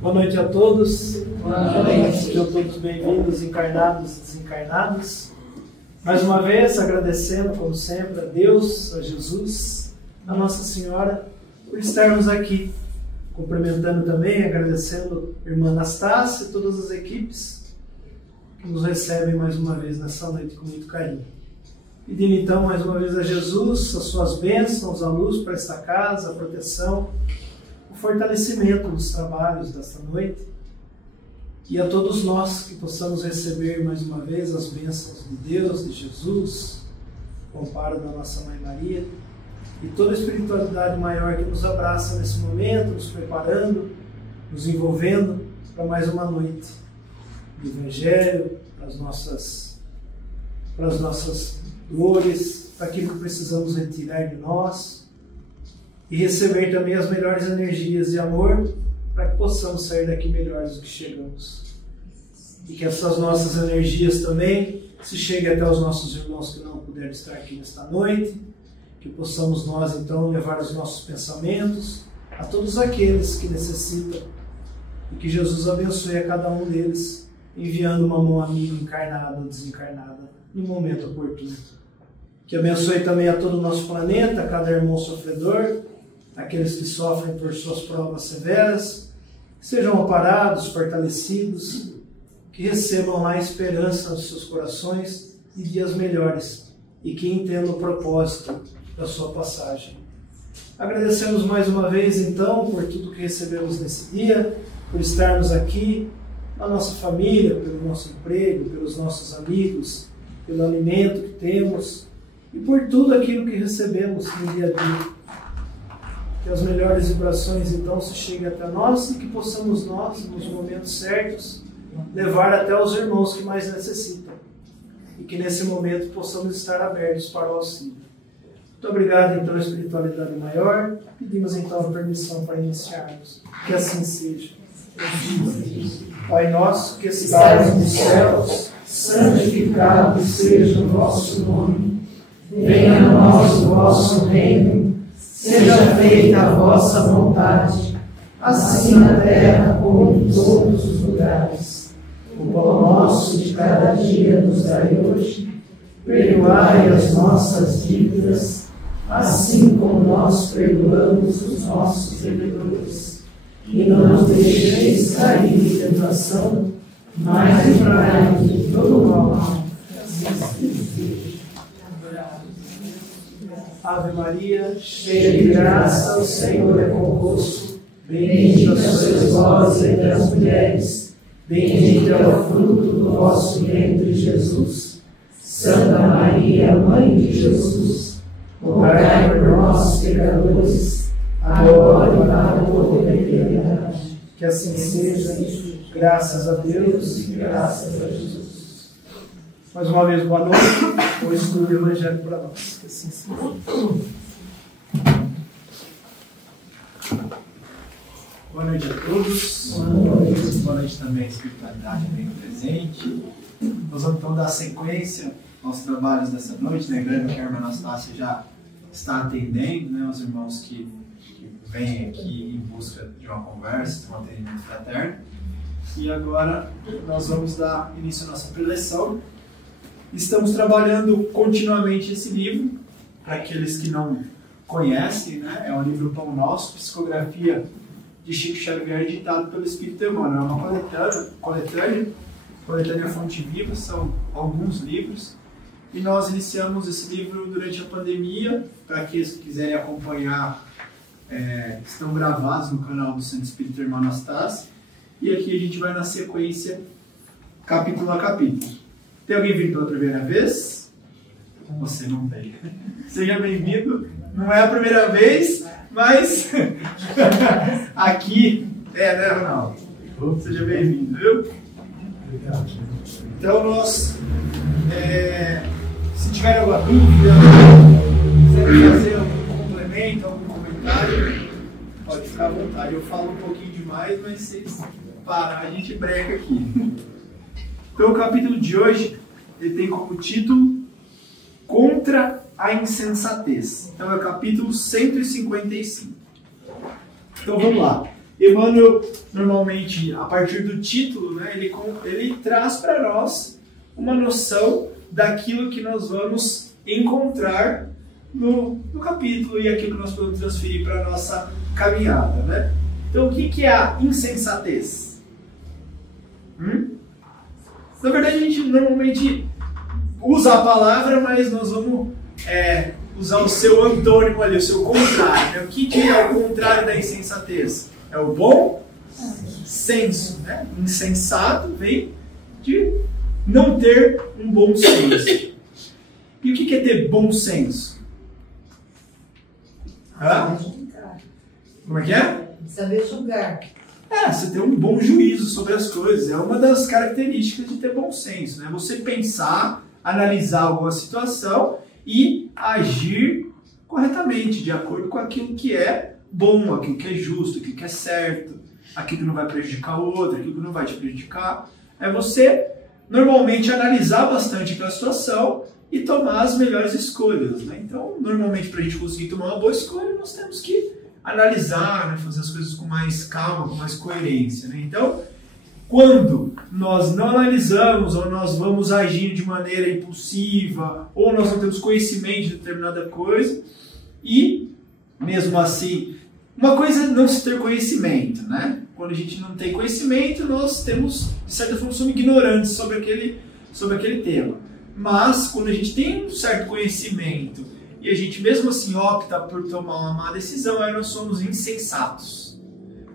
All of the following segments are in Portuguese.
Boa noite a todos. Boa noite. Sejam todos bem-vindos, encarnados e desencarnados. Mais uma vez, agradecendo, como sempre, a Deus, a Jesus, a Nossa Senhora, por estarmos aqui. Cumprimentando também, agradecendo a irmã Anastácia e todas as equipes que nos recebem mais uma vez nessa noite com muito carinho. Pedindo então mais uma vez a Jesus as suas bênçãos, a luz para esta casa, a proteção, o fortalecimento dos trabalhos desta noite e a todos nós que possamos receber mais uma vez as bênçãos de Deus, de Jesus, o amparo da nossa Mãe Maria e toda a espiritualidade maior que nos abraça nesse momento, nos preparando, nos envolvendo para mais uma noite do Evangelho, para as nossas dores, para aquilo que precisamos retirar de nós e receber também as melhores energias de amor para que possamos sair daqui melhores do que chegamos. E que essas nossas energias também se cheguem até os nossos irmãos que não puderam estar aqui nesta noite, que possamos nós então levar os nossos pensamentos a todos aqueles que necessitam e que Jesus abençoe a cada um deles, enviando uma mão amiga encarnada ou desencarnada no momento oportuno. Que abençoe também a todo o nosso planeta, a cada irmão sofredor, aqueles que sofrem por suas provas severas, que sejam amparados, fortalecidos, que recebam lá esperança nos seus corações de dias melhores e que entendam o propósito da sua passagem. Agradecemos mais uma vez então por tudo que recebemos nesse dia, por estarmos aqui, na nossa família, pelo nosso emprego, pelos nossos amigos, pelo alimento que temos e por tudo aquilo que recebemos no dia a dia. Que as melhores vibrações então se cheguem até nós e que possamos nós, nos momentos certos, levar até os irmãos que mais necessitam. E que nesse momento possamos estar abertos para o auxílio. Muito obrigado então à espiritualidade maior. Pedimos então a permissão para iniciarmos. Que assim seja. Pai nosso que estais nos céus, santificado seja o vosso nome. Venha a nós o vosso reino. Seja feita a vossa vontade, assim na terra como em todos os lugares. O pão nosso de cada dia nos dai hoje. Perdoai as nossas dívidas, assim como nós perdoamos os nossos devedores. E não nos deixeis cair em tentação, mas livrai-nos de todo o mal. Ave Maria, cheia de graça, o Senhor é convosco. Bendita sois vós entre as mulheres, bendito é o fruto do vosso ventre, Jesus. Santa Maria, Mãe de Jesus, rogai por nós, pecadores, agora e para o tempo da eternidade. Que assim seja, graças a Deus e graças a Jesus. Mais uma vez, boa noite. O estudo do Evangelho para nós. Que assim seja. Boa noite a todos. Boa noite também à espiritualidade bem presente. Nós vamos então dar sequência aos trabalhos dessa noite, lembrando que a irmã Anastácia já está atendendo, né, os irmãos que vêm aqui em busca de uma conversa, de um atendimento fraterno. E agora nós vamos dar início à nossa preleção. Estamos trabalhando continuamente esse livro, para aqueles que não conhecem, né? É um livro Pão Nosso, psicografia de Chico Xavier, editado pelo Espírito Emmanuel. É uma coletânea Fonte Viva, são alguns livros. E nós iniciamos esse livro durante a pandemia, para aqueles que quiserem acompanhar, estão gravados no canal do Santo Espírito Irmã Anastácia. E aqui a gente vai na sequência, capítulo a capítulo. Tem alguém vindo pela primeira vez? Você não tem. Seja bem-vindo. Não é a primeira vez, mas aqui né, Ronaldo? Seja bem-vindo, viu? Obrigado. Então nós, se tiver alguma dúvida, quiser fazer algum complemento, algum comentário, pode ficar à vontade. Eu falo um pouquinho demais, mas vocês parar, a gente breca aqui. Então o capítulo de hoje, ele tem como título Contra a Insensatez. Então é o capítulo 155. Então vamos lá. Emmanuel, normalmente, a partir do título, né, ele traz para nós uma noção daquilo que nós vamos encontrar no capítulo e aquilo que nós podemos transferir para a nossa caminhada, né? Então, o que é a insensatez? Na verdade, a gente normalmente usa a palavra, mas nós vamos usar o seu antônimo ali, o seu contrário, né? O que é o contrário da insensatez? É o bom senso, né? Insensato vem de não ter um bom senso. E o que é ter bom senso? Como é que é? Saber julgar. Você ter um bom juízo sobre as coisas. É uma das características de ter bom senso, né? Você pensar, analisar alguma situação e agir corretamente, de acordo com aquilo que é bom, aquilo que é justo, aquilo que é certo, aquilo que não vai prejudicar o outro, aquilo que não vai te prejudicar. É você, normalmente, analisar bastante aquela situação e tomar as melhores escolhas, né? Então, normalmente, para a gente conseguir tomar uma boa escolha, nós temos que analisar, né? Fazer as coisas com mais calma, com mais coerência, né? Então, quando nós não analisamos ou nós vamos agir de maneira impulsiva ou nós não temos conhecimento de determinada coisa e, mesmo assim, uma coisa é não se ter conhecimento, né? Quando a gente não tem conhecimento, nós temos, de certa forma, somos ignorantes sobre aquele tema. Mas, quando a gente tem um certo conhecimento e a gente mesmo assim opta por tomar uma má decisão, aí nós somos insensatos.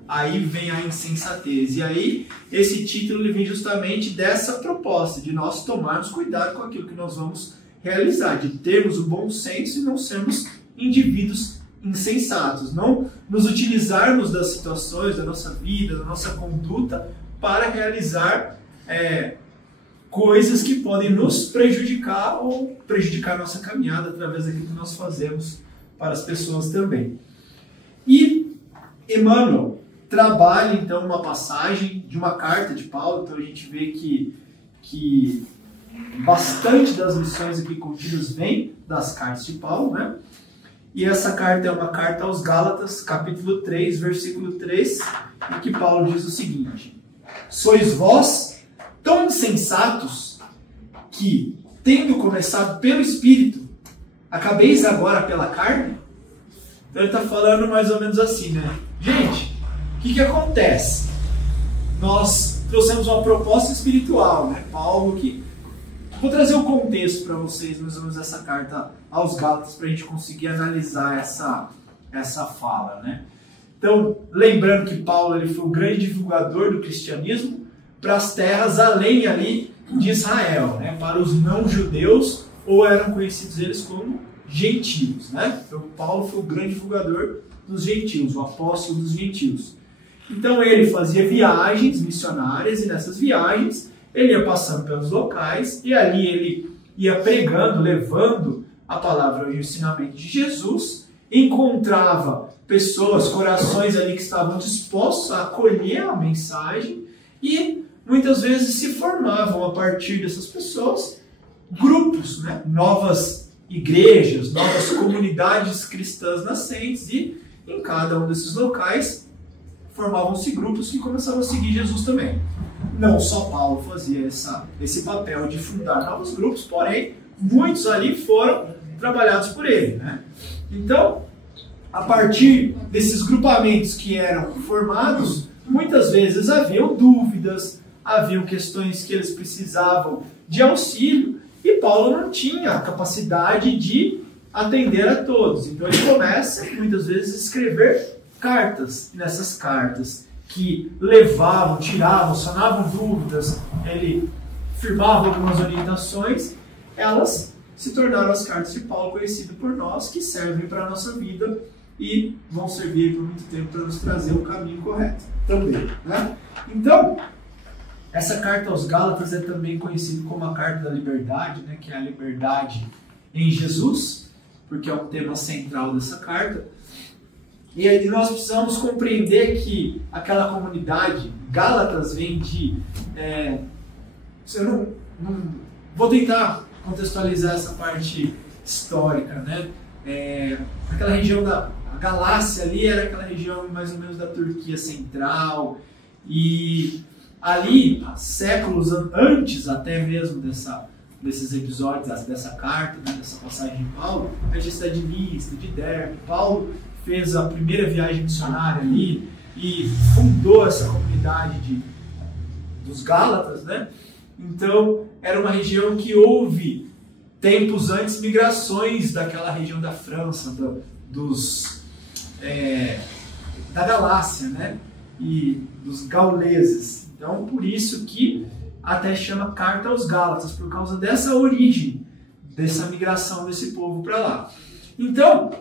Aí vem a insensatez. E aí, esse título ele vem justamente dessa proposta, de nós tomarmos cuidado com aquilo que nós vamos realizar, de termos o bom senso e não sermos indivíduos insensatos. Não nos utilizarmos das situações, da nossa vida, da nossa conduta, para realizar coisas que podem nos prejudicar ou prejudicar a nossa caminhada através daquilo que nós fazemos para as pessoas também. E Emmanuel trabalha, então, uma passagem de uma carta de Paulo. Então a gente vê que bastante das lições aqui contidas vem das cartas de Paulo, né? E essa carta é uma carta aos Gálatas, capítulo 3, versículo 3, em que Paulo diz o seguinte: sois vós tão insensatos que, tendo começado pelo Espírito, acabeis agora pela carne? Então ele está falando mais ou menos assim, né? Gente, o que acontece? Nós trouxemos uma proposta espiritual, né? Paulo que... Vou trazer o contexto para vocês, mais ou menos, essa carta aos Gálatas, para a gente conseguir analisar essa fala, né? Então, lembrando que Paulo ele foi o grande divulgador do cristianismo para as terras além ali de Israel, né? Para os não-judeus, ou eram conhecidos eles como gentios, né? Então, Paulo foi o grande divulgador dos gentios, o apóstolo dos gentios. Então, ele fazia viagens missionárias, e nessas viagens ele ia passando pelos locais e ali ele ia pregando, levando a palavra e o ensinamento de Jesus, encontrava pessoas, corações ali que estavam dispostos a acolher a mensagem e muitas vezes se formavam a partir dessas pessoas grupos, né? Novas igrejas, novas comunidades cristãs nascentes, e em cada um desses locais formavam-se grupos que começavam a seguir Jesus também. Não só Paulo fazia esse papel de fundar novos grupos, porém, muitos ali foram trabalhados por ele, né? Então, a partir desses grupamentos que eram formados, muitas vezes haviam dúvidas, haviam questões que eles precisavam de auxílio, e Paulo não tinha a capacidade de atender a todos. Então ele começa, muitas vezes, a escrever cartas. E nessas cartas que levavam, tiravam, sanavam dúvidas, ele firmava algumas orientações, elas se tornaram as cartas de Paulo, conhecidas por nós, que servem para a nossa vida e vão servir por muito tempo para nos trazer o caminho correto também, né? Então, essa carta aos Gálatas é também conhecida como a carta da liberdade, né? Que é a liberdade em Jesus, porque é o tema central dessa carta. E aí nós precisamos compreender que aquela comunidade, Gálatas, vem de... eu não vou tentar contextualizar essa parte histórica, né? Aquela região da Galácia ali era aquela região mais ou menos da Turquia central, e ali, séculos antes até mesmo desses episódios, dessa carta, dessa passagem de Paulo, a gente está de Listra, de Derbe. Paulo fez a primeira viagem missionária ali e fundou essa comunidade dos Gálatas, né? Então, era uma região que houve, tempos antes, migrações daquela região da França, da Galácia, né? E dos gauleses. Então, por isso que até chama Carta aos Gálatas, por causa dessa origem, dessa migração desse povo para lá. Então,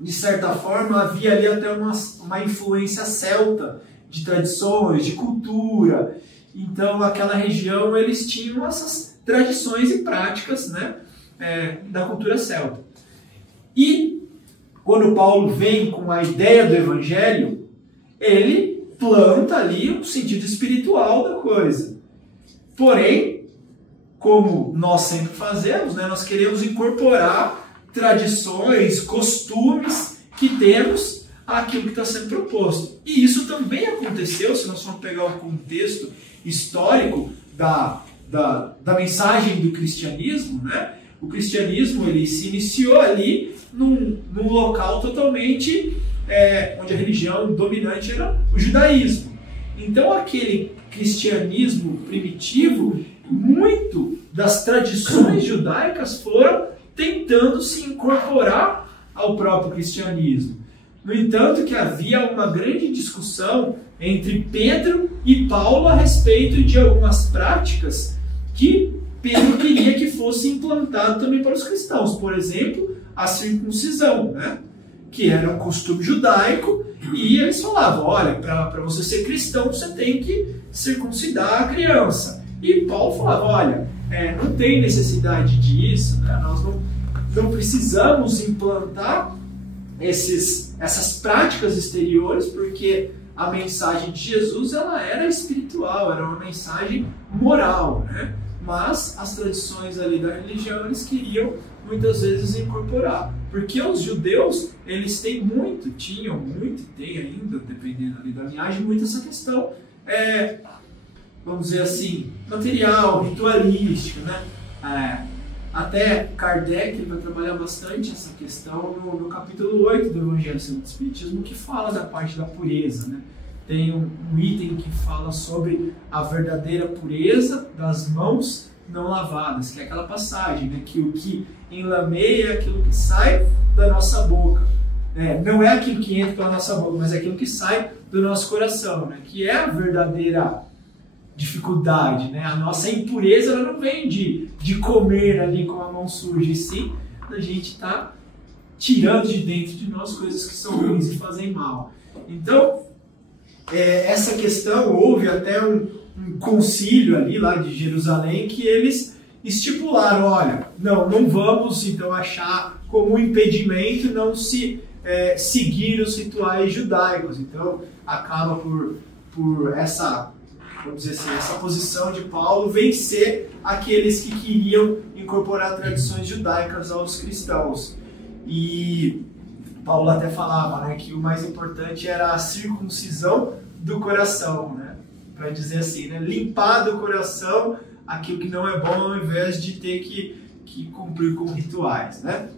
de certa forma, havia ali até uma influência celta, de tradições, de cultura. Então, aquela região, eles tinham essas tradições e práticas, né, da cultura celta. E, quando Paulo vem com a ideia do evangelho, ele planta ali um sentido espiritual da coisa. Porém, como nós sempre fazemos, né, nós queremos incorporar tradições, costumes que temos àquilo que está sendo proposto. E isso também aconteceu, se nós formos pegar o contexto histórico da mensagem do cristianismo, né? O cristianismo ele se iniciou ali num local totalmente onde a religião dominante era o judaísmo. Então aquele cristianismo primitivo, muito das tradições judaicas foram tentando se incorporar ao próprio cristianismo. No entanto, que havia uma grande discussão entre Pedro e Paulo a respeito de algumas práticas que Pedro queria que fosse implantado também para os cristãos. Por exemplo, a circuncisão, né? Que era um costume judaico, e eles falavam, olha, para você ser cristão, você tem que circuncidar a criança. E Paulo falava, olha, não tem necessidade disso, né? Nós não precisamos implantar essas práticas exteriores, porque a mensagem de Jesus ela era espiritual, era uma mensagem moral, né? Mas as tradições ali da religião eles queriam muitas vezes incorporar, porque os judeus eles têm tinham muito, tem ainda, dependendo ali da linhagem, muito essa questão, vamos dizer assim, material, ritualística, né? Até Kardec ele vai trabalhar bastante essa questão no capítulo 8 do Evangelho segundo o Espiritismo, que fala da parte da pureza, né? Tem um item que fala sobre a verdadeira pureza das mãos não lavadas, que é aquela passagem, né? Que o que enlameia é aquilo que sai da nossa boca. Não é aquilo que entra pela nossa boca, mas é aquilo que sai do nosso coração, né? Que é a verdadeira dificuldade, né? A nossa impureza ela não vem de comer ali com a mão suja, e sim da gente estar tirando de dentro de nós coisas que são ruins e fazem mal. Então, essa questão, houve até um concílio ali lá de Jerusalém que eles estipularam, olha, não vamos então achar como um impedimento não se seguir os rituais judaicos. Então, acaba por essa, vamos dizer assim, essa posição de Paulo vencer aqueles que queriam incorporar tradições judaicas aos cristãos. E Paulo até falava, né, que o mais importante era a circuncisão do coração, né? Para dizer assim, né, limpar do coração aquilo que não é bom, ao invés de ter que cumprir com rituais, né?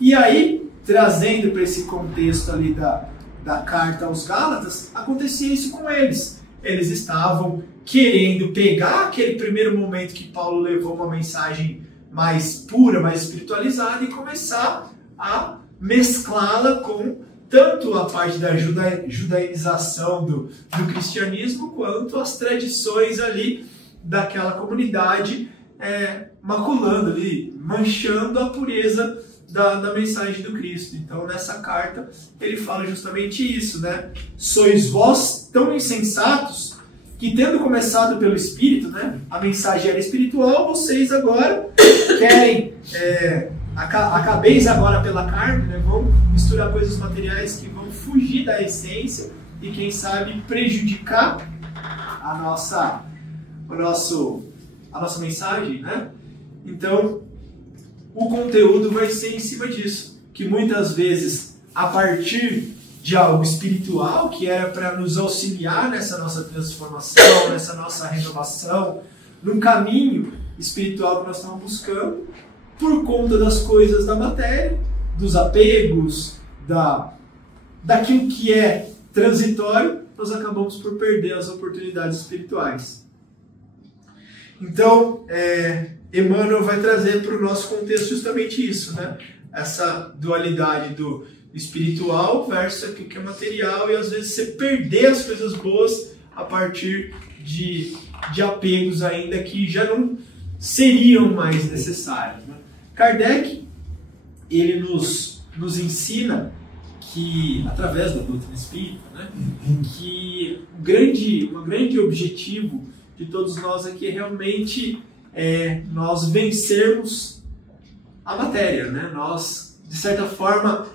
E aí, trazendo para esse contexto ali da carta aos Gálatas, acontecia isso com eles. Eles estavam querendo pegar aquele primeiro momento que Paulo levou uma mensagem mais pura, mais espiritualizada, e começar a mesclá-la com tanto a parte da judaização do cristianismo, quanto as tradições ali daquela comunidade, maculando ali, manchando a pureza da mensagem do Cristo. Então, nessa carta, ele fala justamente isso, né? Sois vós tão insensatos que, tendo começado pelo Espírito, né, a mensagem era espiritual, vocês agora querem, acabeis agora pela carne, né, vão misturar coisas materiais que vão fugir da essência e, quem sabe, prejudicar a nossa mensagem, né? Então, o conteúdo vai ser em cima disso, que muitas vezes a partir de algo espiritual, que era para nos auxiliar nessa nossa transformação, nessa nossa renovação, num caminho espiritual que nós estamos buscando, por conta das coisas da matéria, dos apegos, daquilo que é transitório, nós acabamos por perder as oportunidades espirituais. Então, Emmanuel vai trazer para o nosso contexto justamente isso, né? Essa dualidade do espiritual versus aquilo que é material, e às vezes você perder as coisas boas a partir de apegos ainda que já não seriam mais necessários, né? Kardec, ele nos ensina que, através da doutrina espírita, né, que um grande objetivo de todos nós aqui é realmente nós vencermos a matéria, né? Nós, de certa forma,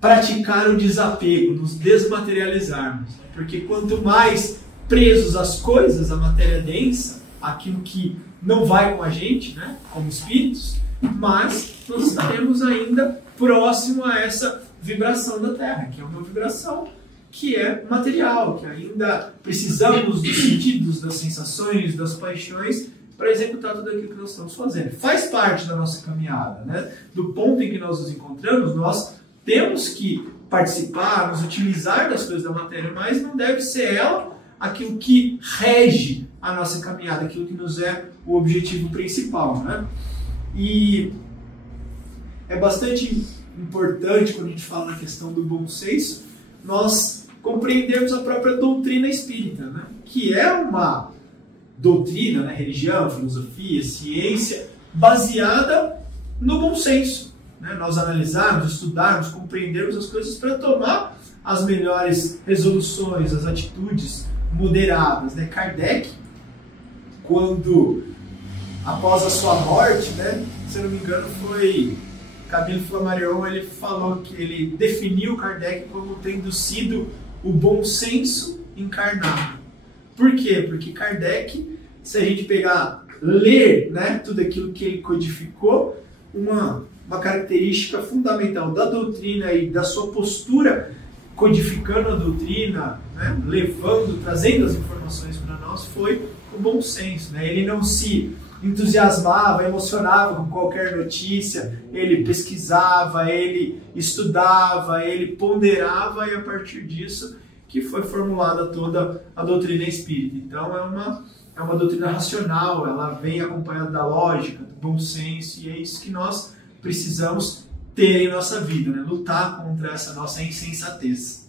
praticar o desapego, nos desmaterializarmos. Né? Porque quanto mais presos às coisas, à matéria densa, aquilo que não vai com a gente, né, como espíritos, mas nós estaremos ainda próximo a essa vibração da Terra, que é uma vibração que é material, que ainda precisamos dos sentidos, das sensações, das paixões para executar tudo aquilo que nós estamos fazendo. Faz parte da nossa caminhada, né? Do ponto em que nós nos encontramos, nós temos que participar, nos utilizar das coisas da matéria, mas não deve ser ela aquilo que rege a nossa caminhada, aquilo que nos é o objetivo principal, né? E é bastante importante, quando a gente fala na questão do bom senso, nós compreendermos a própria doutrina espírita, né? Que é uma doutrina, né? Religião, filosofia, ciência, baseada no bom senso, né? Nós analisarmos, estudarmos, compreendermos as coisas para tomar as melhores resoluções, as atitudes moderadas, né? Kardec, quando, após a sua morte, né? Se eu não me engano, foi Camille Flammarion, ele falou que ele definiu Kardec como tendo sido o bom senso encarnado. Por quê? Porque Kardec, se a gente ler, né, tudo aquilo que ele codificou, uma característica fundamental da doutrina e da sua postura, codificando a doutrina, né, trazendo as informações para nós, foi o bom senso, né? Ele não se entusiasmava, emocionava com qualquer notícia, ele pesquisava, ele estudava, ele ponderava, e a partir disso que foi formulada toda a doutrina espírita. Então é uma doutrina racional, ela vem acompanhada da lógica, do bom senso, e é isso que nós precisamos ter em nossa vida, né? Lutar contra essa nossa insensatez.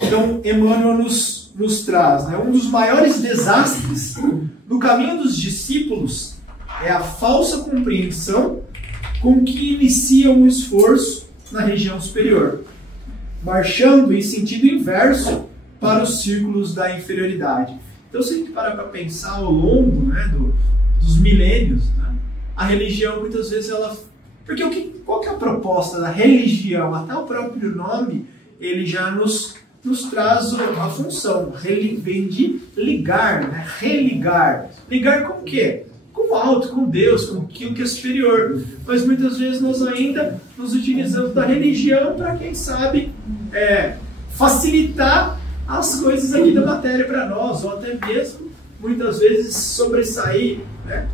Então, Emmanuel nos traz, né? Um dos maiores desastres no caminho dos discípulos é a falsa compreensão com que iniciam o esforço na região superior, marchando em sentido inverso para os círculos da inferioridade. Então, se a gente parar para pensar ao longo, né, dos milênios, né, a religião muitas vezes ela... Porque qual que é a proposta da religião? Até o próprio nome, ele já nos traz a função, vem de ligar, né? Religar. Ligar com o quê? Com o alto, com Deus, com aquilo que é superior. Mas muitas vezes nós ainda nos utilizamos da religião para, quem sabe, facilitar as coisas aqui da matéria para nós, ou até mesmo, muitas vezes, sobressair, né?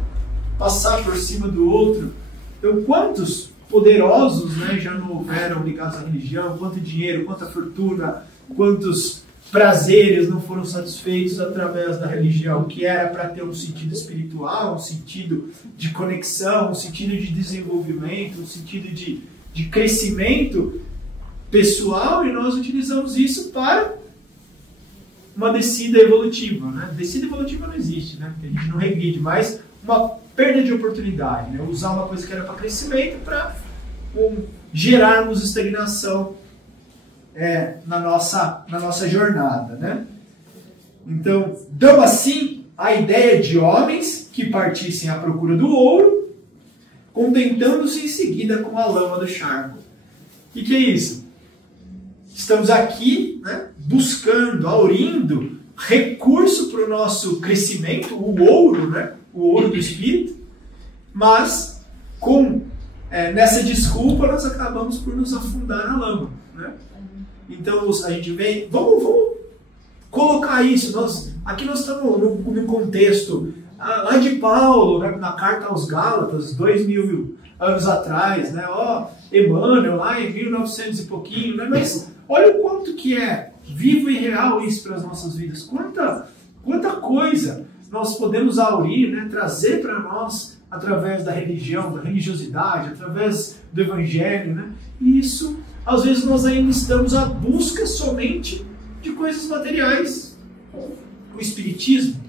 Passar por cima do outro. Então, quantos poderosos, né, já não houveram ligados à religião, quanto dinheiro, quanta fortuna, quantos prazeres não foram satisfeitos através da religião, que era para ter um sentido espiritual, um sentido de conexão, um sentido de desenvolvimento, um sentido de crescimento pessoal, e nós utilizamos isso para uma descida evolutiva, né? Descida evolutiva não existe, né? Porque a gente não regride, mas uma perda de oportunidade, né? Usar uma coisa que era para crescimento para gerarmos estagnação na nossa jornada, né? Então, dão assim a ideia de homens que partissem à procura do ouro, contentando-se em seguida com a lama do charco. E que é isso? Estamos aqui, né, buscando, aurindo recurso para o nosso crescimento, o ouro, né? O ouro do espírito, mas com nessa desculpa nós acabamos por nos afundar na lama, né? Então a gente vem, vamos colocar isso. Aqui nós estamos num contexto lá de Paulo, né, na carta aos Gálatas, 2000 anos atrás, né? Emmanuel lá em 1900 e pouquinho, né? Mas olha o quanto que é vivo e real isso para as nossas vidas. Quanta coisa nós podemos aurir, né, trazer para nós através da religião, da religiosidade, através do evangelho, né? E isso, às vezes, nós ainda estamos à busca somente de coisas materiais. O Espiritismo,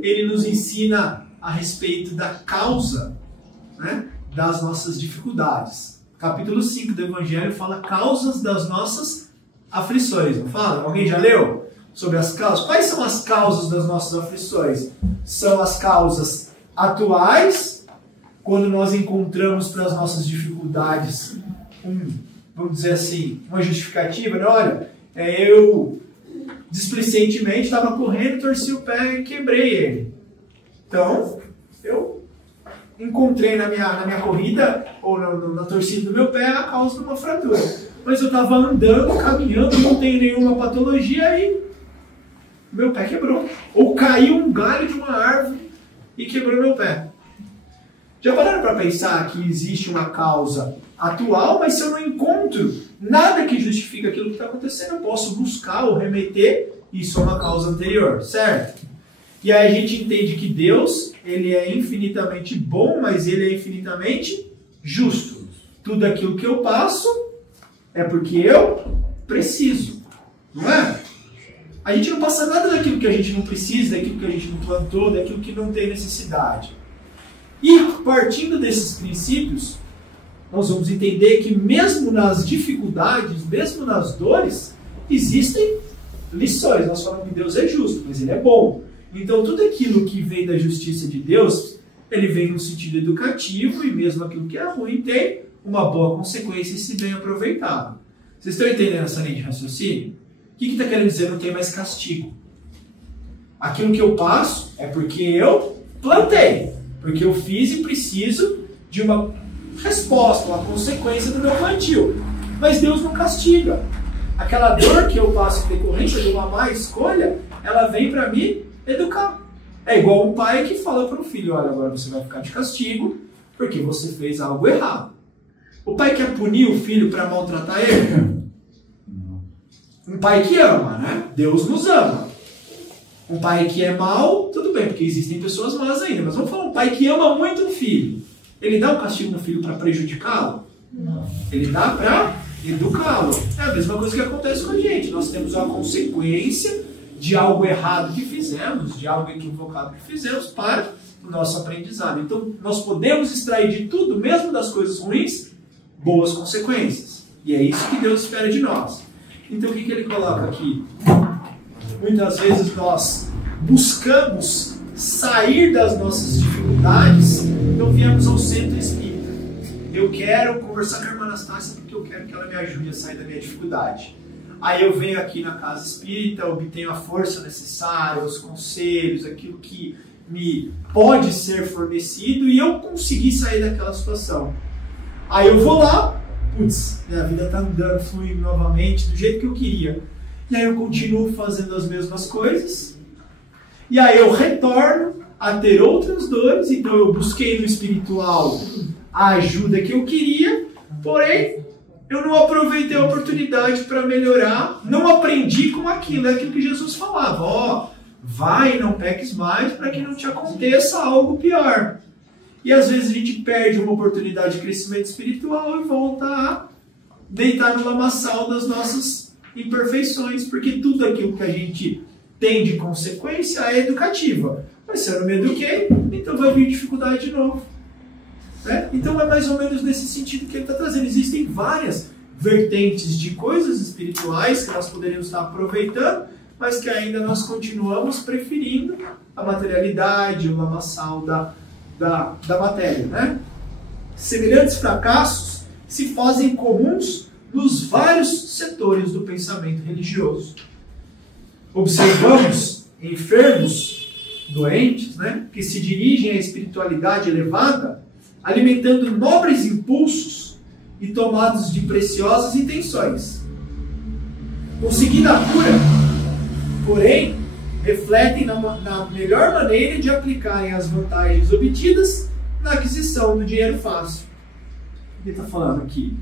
ele nos ensina a respeito da causa, né, das nossas dificuldades. Capítulo 5 do Evangelho fala causas das nossas aflições, não fala? Alguém já leu sobre as causas? Quais são as causas das nossas aflições? São as causas atuais, quando nós encontramos para as nossas dificuldades vamos dizer assim, uma justificativa, né? Olha, eu displicentemente estava correndo, torci o pé e quebrei ele. Então, eu encontrei na minha corrida, ou na torcida do meu pé, a causa de uma fratura. Mas eu estava andando, caminhando, não tenho nenhuma patologia e meu pé quebrou. Ou caiu um galho de uma árvore e quebrou meu pé. Já pararam para pensar que existe uma causa atual, mas se eu não encontro nada que justifique aquilo que está acontecendo, eu posso buscar ou remeter isso a uma causa anterior, certo? E aí a gente entende que Deus, ele é infinitamente bom, mas ele é infinitamente justo. Tudo aquilo que eu passo é porque eu preciso, não é? A gente não passa nada daquilo que a gente não precisa, daquilo que a gente não plantou, daquilo que não tem necessidade. E partindo desses princípios, nós vamos entender que mesmo nas dificuldades, mesmo nas dores, existem lições. Nós falamos que Deus é justo, mas ele é bom. Então tudo aquilo que vem da justiça de Deus, ele vem no sentido educativo, e mesmo aquilo que é ruim tem uma boa consequência se bem aproveitado. Vocês estão entendendo essa linha de raciocínio? O que está querendo dizer não tem mais castigo? Aquilo que eu passo é porque eu plantei, porque eu fiz e preciso de uma resposta, uma consequência do meu plantio. Mas Deus não castiga. Aquela dor que eu passo em decorrência de uma má escolha, ela vem para me educar. É igual um pai que fala para o filho, olha, agora você vai ficar de castigo porque você fez algo errado. O pai quer punir o filho para maltratar ele? Um pai que ama, né? Deus nos ama. Um pai que é mau, tudo bem, porque existem pessoas más ainda, mas vamos falar um pai que ama muito o filho. Ele dá um castigo no filho para prejudicá-lo? Não. Ele dá para educá-lo. É a mesma coisa que acontece com a gente. Nós temos uma consequência de algo errado que fizemos, de algo equivocado que fizemos para o nosso aprendizado. Então, nós podemos extrair de tudo, mesmo das coisas ruins, boas consequências. E é isso que Deus espera de nós. Então, o que ele coloca aqui? Muitas vezes nós buscamos sair das nossas dificuldades, então viemos ao centro espírita. Eu quero conversar com a irmã Anastácia porque eu quero que ela me ajude a sair da minha dificuldade. Aí eu venho aqui na casa espírita, obtenho a força necessária, os conselhos, aquilo que me pode ser fornecido e eu consegui sair daquela situação. Aí eu vou lá, putz, minha vida está andando, fluindo novamente do jeito que eu queria. E aí eu continuo fazendo as mesmas coisas. E aí eu retorno a ter outras dores. Então eu busquei no espiritual a ajuda que eu queria. Porém, eu não aproveitei a oportunidade para melhorar. Não aprendi com aquilo. É aquilo que Jesus falava. Ó, vai e não peques mais para que não te aconteça algo pior. E às vezes a gente perde uma oportunidade de crescimento espiritual e volta a deitar no lamaçal das nossas imperfeições, porque tudo aquilo que a gente tem de consequência é educativa. Mas se eu não me eduquei, então vai vir dificuldade de novo. Né? Então é mais ou menos nesse sentido que ele está trazendo. Existem várias vertentes de coisas espirituais que nós poderíamos estar aproveitando, mas que ainda nós continuamos preferindo a materialidade, o lamaçal da matéria. Né? Semelhantes fracassos se fazem comuns nos vários setores do pensamento religioso. Observamos enfermos, doentes, né, que se dirigem à espiritualidade elevada alimentando nobres impulsos e tomados de preciosas intenções. Conseguida a cura, porém, refletem na melhor maneira de aplicarem as vantagens obtidas na aquisição do dinheiro fácil. O que ele está falando aqui?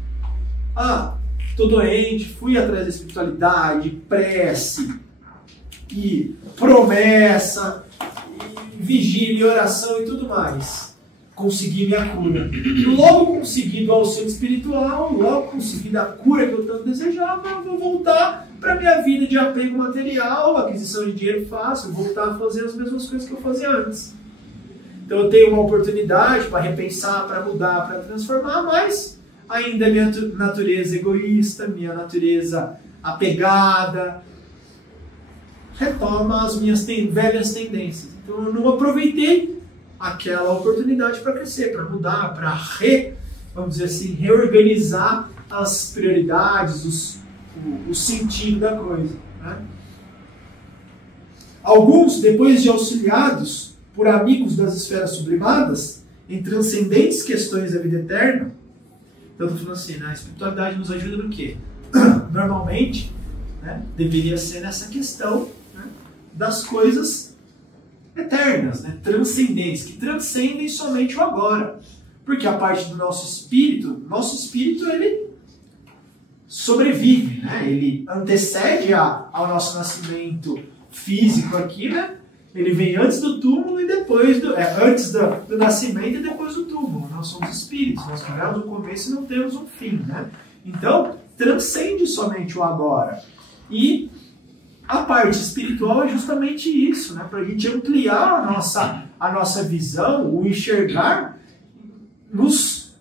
Estou doente, fui atrás da espiritualidade, prece, e promessa, e vigília, e oração e tudo mais. Consegui minha cura. Logo conseguido o auxílio espiritual, logo conseguida a cura que eu tanto desejava, eu vou voltar para a minha vida de apego material, aquisição de dinheiro fácil, voltar a fazer as mesmas coisas que eu fazia antes. Então eu tenho uma oportunidade para repensar, para mudar, para transformar, mas ainda minha natureza egoísta, minha natureza apegada, retoma as minhas velhas tendências. Então eu não aproveitei aquela oportunidade para crescer, para mudar, para vamos dizer assim, reorganizar as prioridades, o sentido da coisa. Né? Alguns, depois de auxiliados por amigos das esferas sublimadas, em transcendentes questões da vida eterna, então eu estou falando assim, a espiritualidade nos ajuda no quê? Normalmente, né, deveria ser nessa questão, né, das coisas eternas, né, transcendentes, que transcendem somente o agora. Porque a parte do nosso espírito ele sobrevive, né, ele antecede ao nosso nascimento físico aqui, né, ele vem antes do túmulo e depois antes do nascimento e depois do túmulo. Nós somos espíritos, nós tivemos um começo e não temos um fim, né? Então, transcende somente o agora. E a parte espiritual é justamente isso, né? Para a gente ampliar a nossa visão, o enxergar,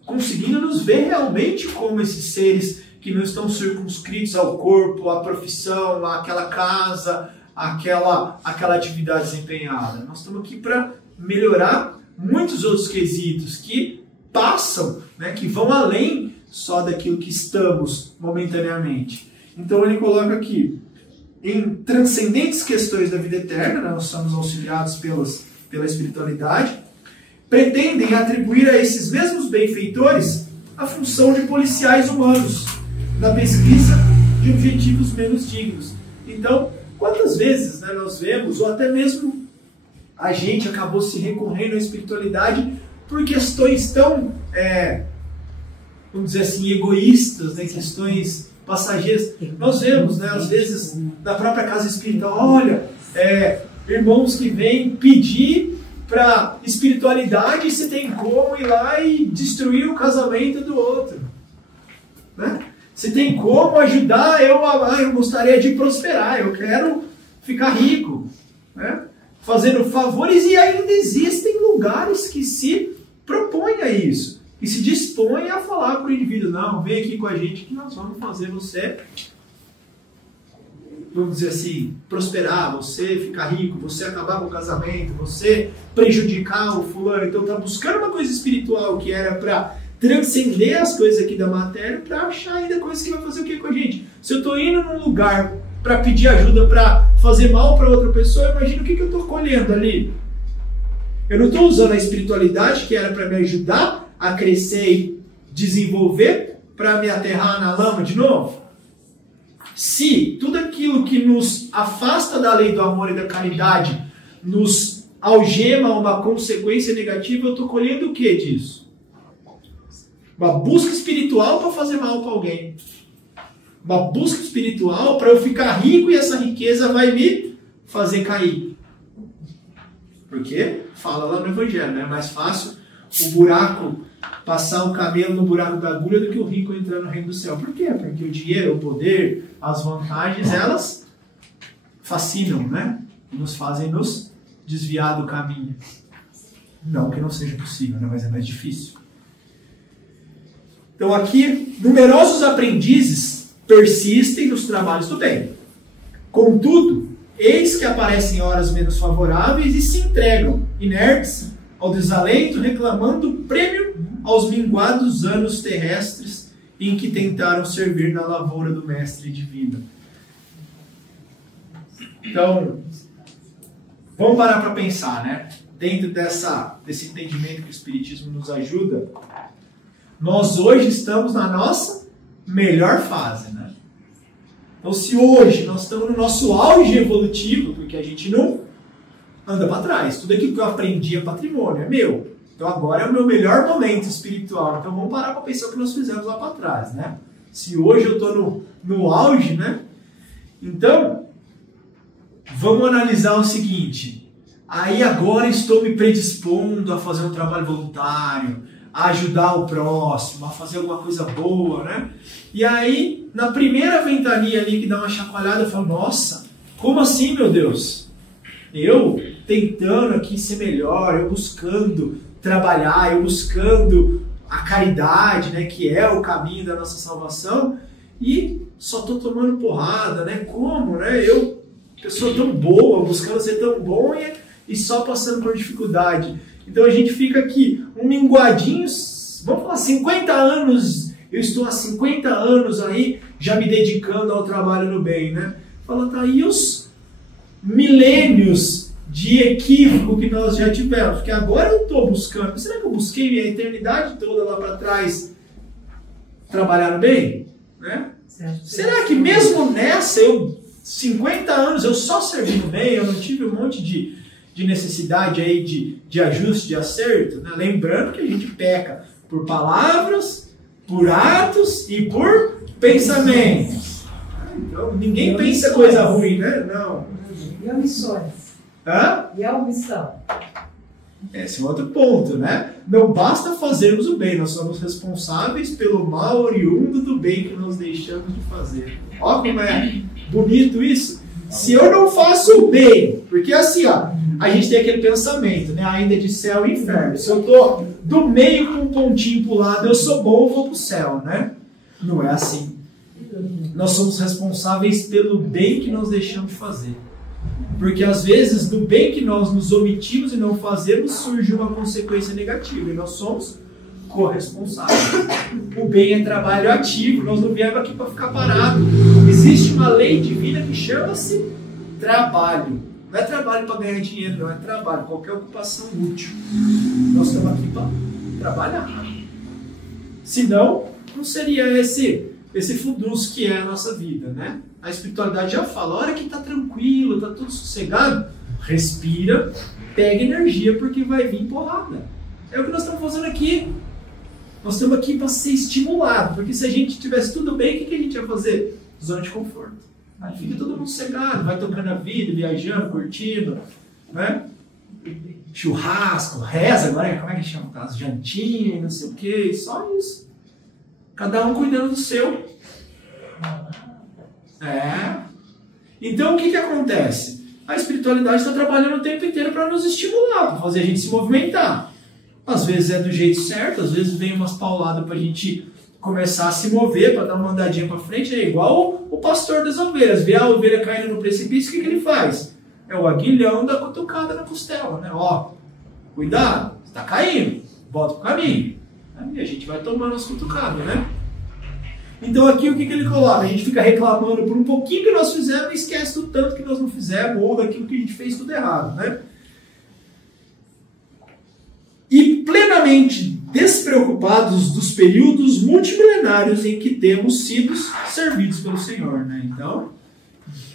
conseguindo nos ver realmente como esses seres que não estão circunscritos ao corpo, à profissão, àquela casa, aquela atividade desempenhada. Nós estamos aqui para melhorar muitos outros quesitos que passam, né, que vão além só daquilo que estamos momentaneamente. Então ele coloca aqui, em transcendentes questões da vida eterna, né, nós somos auxiliados pela espiritualidade, pretendem atribuir a esses mesmos benfeitores a função de policiais humanos na pesquisa de objetivos menos dignos. Então, quantas vezes, né, nós vemos, ou até mesmo a gente acabou se recorrendo à espiritualidade por questões tão, vamos dizer assim, egoístas, né, questões passageiras. Nós vemos, né, às vezes, na própria casa espírita, olha, irmãos que vêm pedir para espiritualidade e você tem como ir lá e destruir o casamento do outro. Né? Você tem como ajudar eu gostaria de prosperar, eu quero ficar rico, né? Fazendo favores, e ainda existem lugares que se propõem a isso, que se dispõem a falar para o indivíduo, não, vem aqui com a gente que nós vamos fazer você, vamos dizer assim, prosperar, você ficar rico, você acabar com o casamento, você prejudicar o fulano. Então está buscando uma coisa espiritual que era para transcender as coisas aqui da matéria, para achar ainda coisas que vai fazer o que com a gente. Se eu estou indo num lugar para pedir ajuda, para fazer mal para outra pessoa, imagina o que eu estou colhendo ali. Eu não estou usando a espiritualidade, que era para me ajudar a crescer e desenvolver, para me aterrar na lama de novo. Se tudo aquilo que nos afasta da lei do amor e da caridade nos algema uma consequência negativa, eu estou colhendo o que disso? Uma busca espiritual para fazer mal para alguém. Uma busca espiritual para eu ficar rico e essa riqueza vai me fazer cair. Porque fala lá no Evangelho, né? É mais fácil o buraco, passar um camelo no buraco da agulha do que o rico entrar no reino do céu. Por quê? Porque o dinheiro, o poder, as vantagens, elas fascinam, né? Nos fazem nos desviar do caminho. Não que não seja possível, né? Mas é mais difícil. Então aqui, numerosos aprendizes persistem nos trabalhos do bem. Contudo, eis que aparecem horas menos favoráveis e se entregam, inertes, ao desalento, reclamando prêmio aos minguados anos terrestres em que tentaram servir na lavoura do mestre de vida. Então, vamos parar para pensar, né? dentro desse entendimento que o Espiritismo nos ajuda, nós hoje estamos na nossa melhor fase, né? Então, se hoje nós estamos no nosso auge evolutivo, porque a gente não anda para trás, tudo aquilo que eu aprendi é patrimônio, é meu. Então, agora é o meu melhor momento espiritual. Então, vamos parar para pensar o que nós fizemos lá para trás, né? Se hoje eu estou no auge, né? Então, vamos analisar o seguinte. Aí agora estou me predispondo a fazer um trabalho voluntário, a ajudar o próximo, a fazer alguma coisa boa, né? E aí, na primeira ventania ali que dá uma chacoalhada, eu falo, nossa, como assim, meu Deus? Eu tentando aqui ser melhor, eu buscando trabalhar, eu buscando a caridade, né, que é o caminho da nossa salvação, e só estou tomando porrada, né? Como, né? Eu, pessoa tão boa, buscando ser tão bom e só passando por dificuldade. Então a gente fica aqui, um minguadinho, vamos falar 50 anos, eu estou há 50 anos aí, já me dedicando ao trabalho no bem, né? Fala, tá aí os milênios de equívoco que nós já tivemos, porque agora eu estou buscando, será que eu busquei minha eternidade toda lá para trás trabalhar no bem? Né? Será que mesmo nessa, 50 anos, eu só servi no bem, eu não tive um monte de necessidade aí de ajuste, de acerto, né? Lembrando que a gente peca por palavras, por atos e por pensamentos. Então, ninguém pensa coisa ruim, né? Não. E omissões? Hã? E a omissão? Esse é outro ponto, né? Não basta fazermos o bem, nós somos responsáveis pelo mal oriundo do bem que nós deixamos de fazer. Ó como é bonito isso. Se eu não faço o bem, porque assim, ó, a gente tem aquele pensamento, né? Ainda de céu e inferno. Se eu tô do meio com um pontinho pro lado, eu sou bom, eu vou pro céu, né? Não é assim. Nós somos responsáveis pelo bem que nós deixamos de fazer. Porque às vezes do bem que nós nos omitimos e não fazemos surge uma consequência negativa e nós somos corresponsáveis. O bem é trabalho ativo, nós não viemos aqui para ficar parado. Existe uma lei divina que chama-se trabalho. Não é trabalho para ganhar dinheiro, não é trabalho, qualquer ocupação útil. Nós estamos aqui para trabalhar. Senão, não seria esse furdunço que é a nossa vida, né? A espiritualidade já fala, a hora que está tranquilo, está tudo sossegado, respira, pega energia porque vai vir porrada. É o que nós estamos fazendo aqui. Nós estamos aqui para ser estimulado, porque se a gente tivesse tudo bem, o que a gente ia fazer? Zona de conforto. Aí fica todo mundo sossegado, vai tocando a vida, viajando, curtindo, né? Churrasco, reza, agora como é que chama? As jantinhas, não sei o que, só isso. Cada um cuidando do seu. Então o que acontece? A espiritualidade está trabalhando o tempo inteiro para nos estimular, para fazer a gente se movimentar. Às vezes é do jeito certo, às vezes vem umas pauladas para a gente começar a se mover, para dar uma andadinha para frente. É igual o pastor das ovelhas. Vê a ovelha caindo no precipício, o que ele faz? É o aguilhão da cutucada na costela, né? Ó, cuidado, você está caindo, volta pro caminho. Aí a gente vai tomando as cutucadas, né? Então aqui o que ele coloca? A gente fica reclamando por um pouquinho que nós fizemos e esquece do tanto que nós não fizemos ou daquilo que a gente fez tudo errado, né? E plenamente despreocupados dos períodos multimilenários em que temos sido servidos pelo Senhor, né? Então,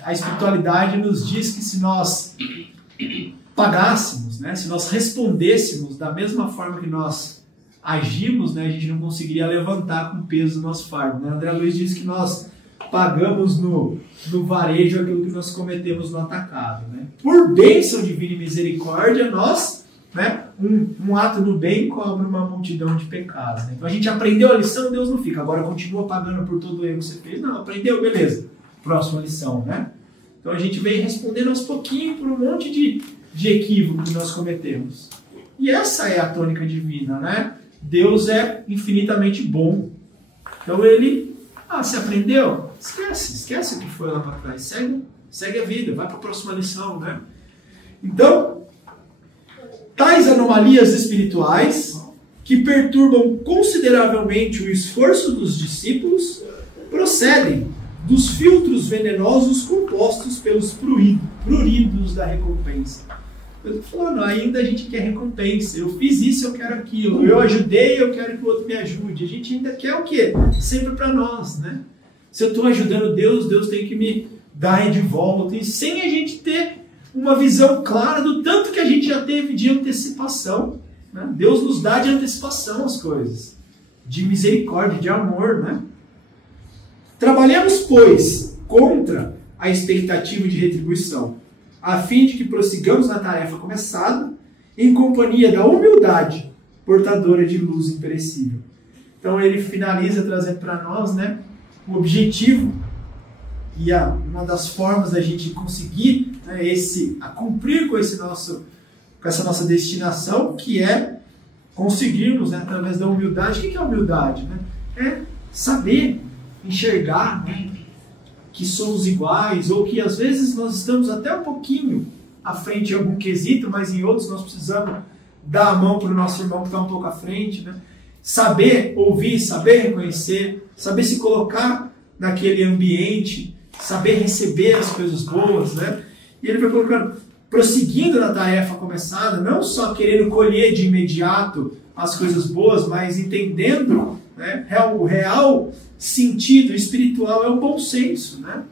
a espiritualidade nos diz que se nós pagássemos, né? Se nós respondêssemos da mesma forma que nós agimos, né, a gente não conseguiria levantar com o peso do nosso fardo, né? André Luiz diz que nós pagamos no varejo aquilo que nós cometemos no atacado, né? Por bênção divina e misericórdia, nós, né, um ato do bem cobre uma multidão de pecados, né? Então a gente aprendeu a lição, Deus não fica, agora continua pagando por todo o erro que você fez. Não, aprendeu, beleza, próxima lição, né? Então a gente vem respondendo aos pouquinhos por um monte de equívoco que nós cometemos. E essa é a tônica divina, né? Deus é infinitamente bom. Então ele, você aprendeu? Esquece o que foi lá para trás. Segue a vida, vai para a próxima lição, né? Então, tais anomalias espirituais que perturbam consideravelmente o esforço dos discípulos procedem dos filtros venenosos compostos pelos pruridos da recompensa. Eu estou falando, ainda a gente quer recompensa. Eu fiz isso, eu quero aquilo. Eu ajudei, eu quero que o outro me ajude. A gente ainda quer o quê? Sempre para nós, né? Se eu estou ajudando Deus, Deus tem que me dar de volta. E sem a gente ter uma visão clara do tanto que a gente já teve de antecipação. Né? Deus nos dá de antecipação as coisas. De misericórdia, de amor, né? Trabalhemos, pois, contra a expectativa de retribuição, a fim de que prossigamos na tarefa começada, em companhia da humildade, portadora de luz imperecível. Então ele finaliza trazendo para nós, né, o objetivo e uma das formas da gente conseguir, né, a cumprir com essa nossa destinação, que é conseguirmos, né, através da humildade. O que é a humildade? Né? É saber enxergar, né, que somos iguais, ou que às vezes nós estamos até um pouquinho à frente em algum quesito, mas em outros nós precisamos dar a mão para o nosso irmão que está um pouco à frente, né? Saber ouvir, saber reconhecer, saber se colocar naquele ambiente, saber receber as coisas boas, né? E ele vai colocando, prosseguindo na tarefa começada, não só querendo colher de imediato as coisas boas, mas entendendo, né, o real sentido espiritual é o bom senso, né?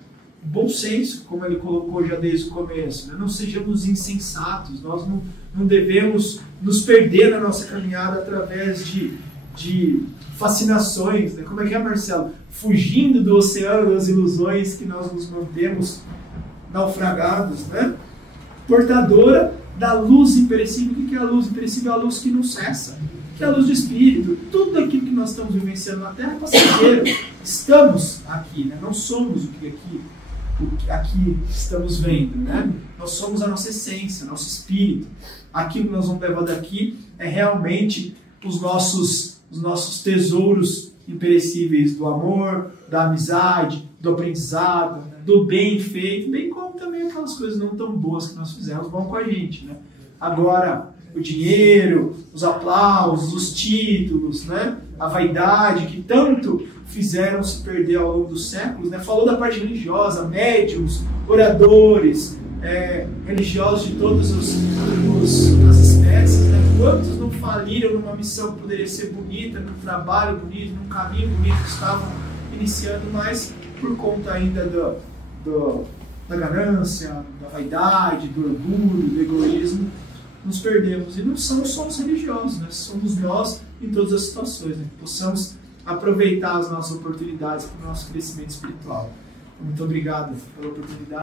O bom senso, como ele colocou já desde o começo, né? Não sejamos insensatos, nós não devemos nos perder na nossa caminhada através de fascinações, né? Como é que é, Marcelo? Fugindo do oceano das ilusões que nós nos mantemos naufragados, né? Portadora da luz imperecível. O que é a luz imperecível? É a luz que não cessa, que é a luz do Espírito. Tudo aquilo que nós estamos vivenciando na Terra é passageiro. Estamos aqui, né? Não somos o que aqui estamos vendo, né? Nós somos a nossa essência, nosso espírito. Aquilo que nós vamos levar daqui é realmente os nossos tesouros imperecíveis do amor, da amizade, do aprendizado, do bem feito, bem como também aquelas coisas não tão boas que nós fizemos vão com a gente, né? Agora, o dinheiro, os aplausos, os títulos, né? A vaidade que tanto fizeram se perder ao longo dos séculos, né? Falou da parte religiosa, médiuns, oradores, religiosos de todas as espécies, né? Quantos não faliram numa missão que poderia ser bonita, num trabalho bonito, num caminho bonito que estavam iniciando, mas por conta ainda da ganância, da vaidade, do orgulho, do egoísmo, nos perdemos. E não somos religiosos, né? Somos nós em todas as situações, né? Que possamos aproveitar as nossas oportunidades para o nosso crescimento espiritual. Muito obrigado pela oportunidade.